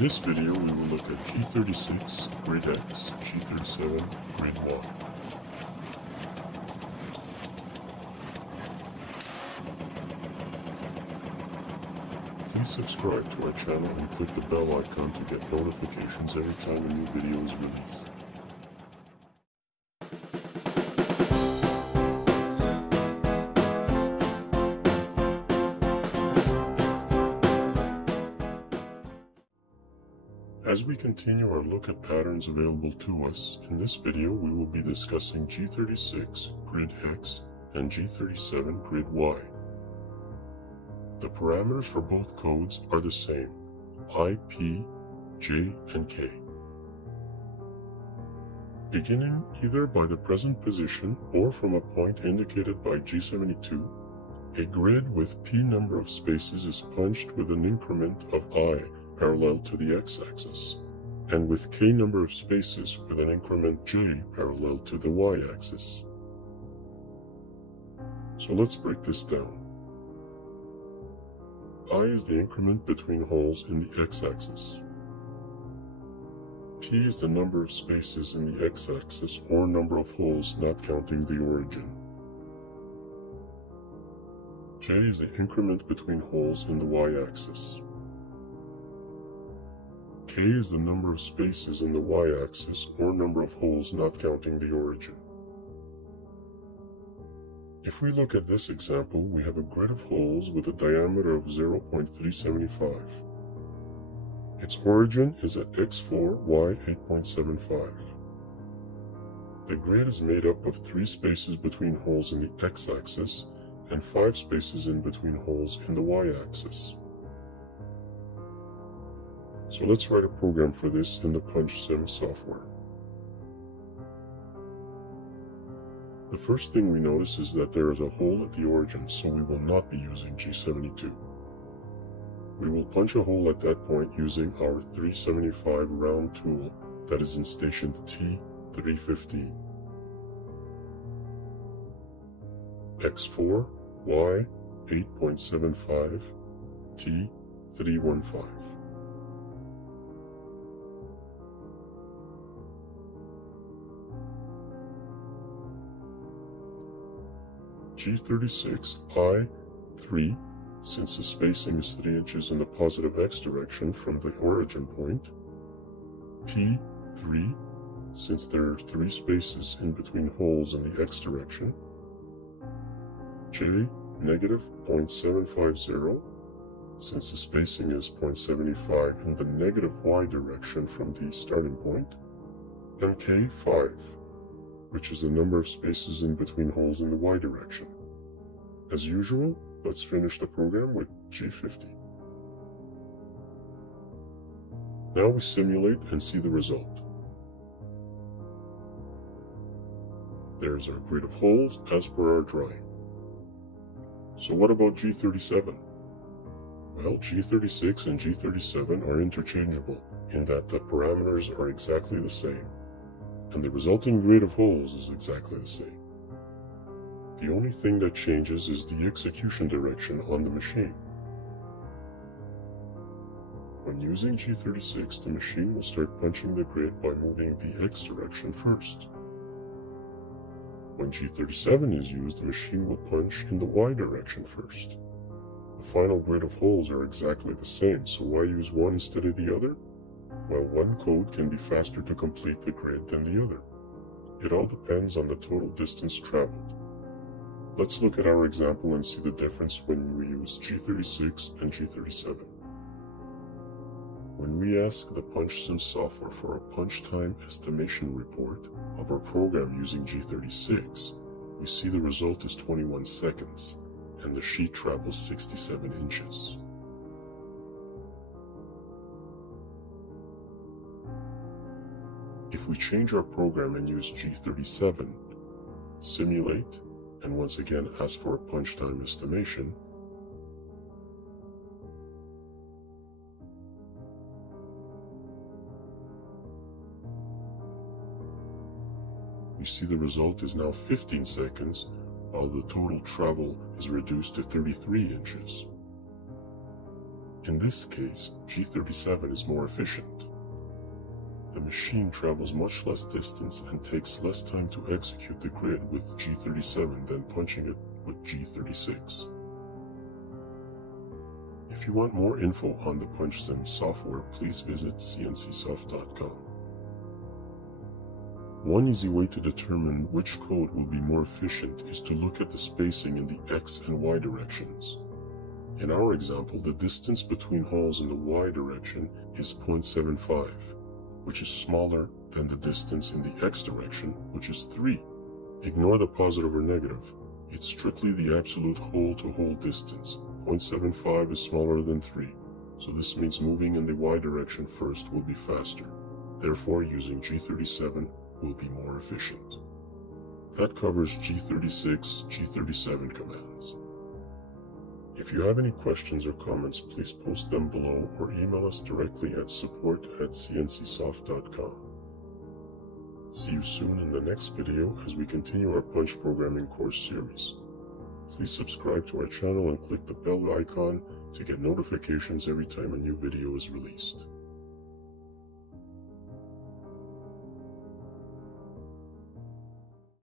this video, we will look at G36 Grid X, G37 Grid Y. Please subscribe to our channel and click the bell icon to get notifications every time a new video is released. As we continue our look at patterns available to us, in this video we will be discussing G36 Grid X and G37 Grid Y. The parameters for both codes are the same, I, P, J, and K. Beginning either by the present position or from a point indicated by G72, a grid with P number of spaces is punched with an increment of I parallel to the x-axis, and with K number of spaces with an increment J parallel to the y-axis. So let's break this down. I is the increment between holes in the x-axis. P is the number of spaces in the x-axis or number of holes not counting the origin. J is the increment between holes in the y-axis. K is the number of spaces in the y-axis or number of holes not counting the origin. If we look at this example, we have a grid of holes with a diameter of 0.375. Its origin is at x4, y 8.75. The grid is made up of 3 spaces between holes in the x-axis and 5 spaces in between holes in the y-axis. So let's write a program for this in the PunchSim software. The first thing we notice is that there is a hole at the origin, so we will not be using G72. We will punch a hole at that point using our 375 round tool that is in station T315. X4, Y 8.75, T315. G36 I3, since the spacing is 3 inches in the positive x direction from the origin point. P3, since there are 3 spaces in between holes in the x direction. J, negative 0.750, since the spacing is 0.75 in the negative y direction from the starting point. And K5, which is the number of spaces in between holes in the y direction. As usual, let's finish the program with G50. Now we simulate and see the result. There's our grid of holes as per our drawing. So what about G37? Well, G36 and G37 are interchangeable in that the parameters are exactly the same, and the resulting grid of holes is exactly the same. The only thing that changes is the execution direction on the machine. When using G36, the machine will start punching the grid by moving the x direction first. When G37 is used, the machine will punch in the y direction first. The final grid of holes are exactly the same, so why use one instead of the other? Well, one code can be faster to complete the grid than the other. It all depends on the total distance traveled. Let's look at our example and see the difference when we use G36 and G37. When we ask the PunchSim software for a punch time estimation report of our program using G36, we see the result is 21 seconds, and the sheet travels 67 inches. If we change our program and use G37, simulate, and once again ask for a punch time estimation, we see the result is now 15 seconds, while the total travel is reduced to 33 inches. In this case, G37 is more efficient. The machine travels much less distance and takes less time to execute the grid with G37 than punching it with G36. If you want more info on the PunchSim software, please visit cncsoft.com. One easy way to determine which code will be more efficient is to look at the spacing in the X and Y directions. In our example, the distance between holes in the Y direction is 0.75, which is smaller than the distance in the X direction, which is 3. Ignore the positive or negative. It's strictly the absolute hole-to-hole distance. 0.75 is smaller than 3, so this means moving in the Y direction first will be faster. Therefore, using G37 will be more efficient. That covers G36, G37 commands. If you have any questions or comments, please post them below or email us directly at support@cncsoft.com. See you soon in the next video as we continue our punch programming course series. Please subscribe to our channel and click the bell icon to get notifications every time a new video is released.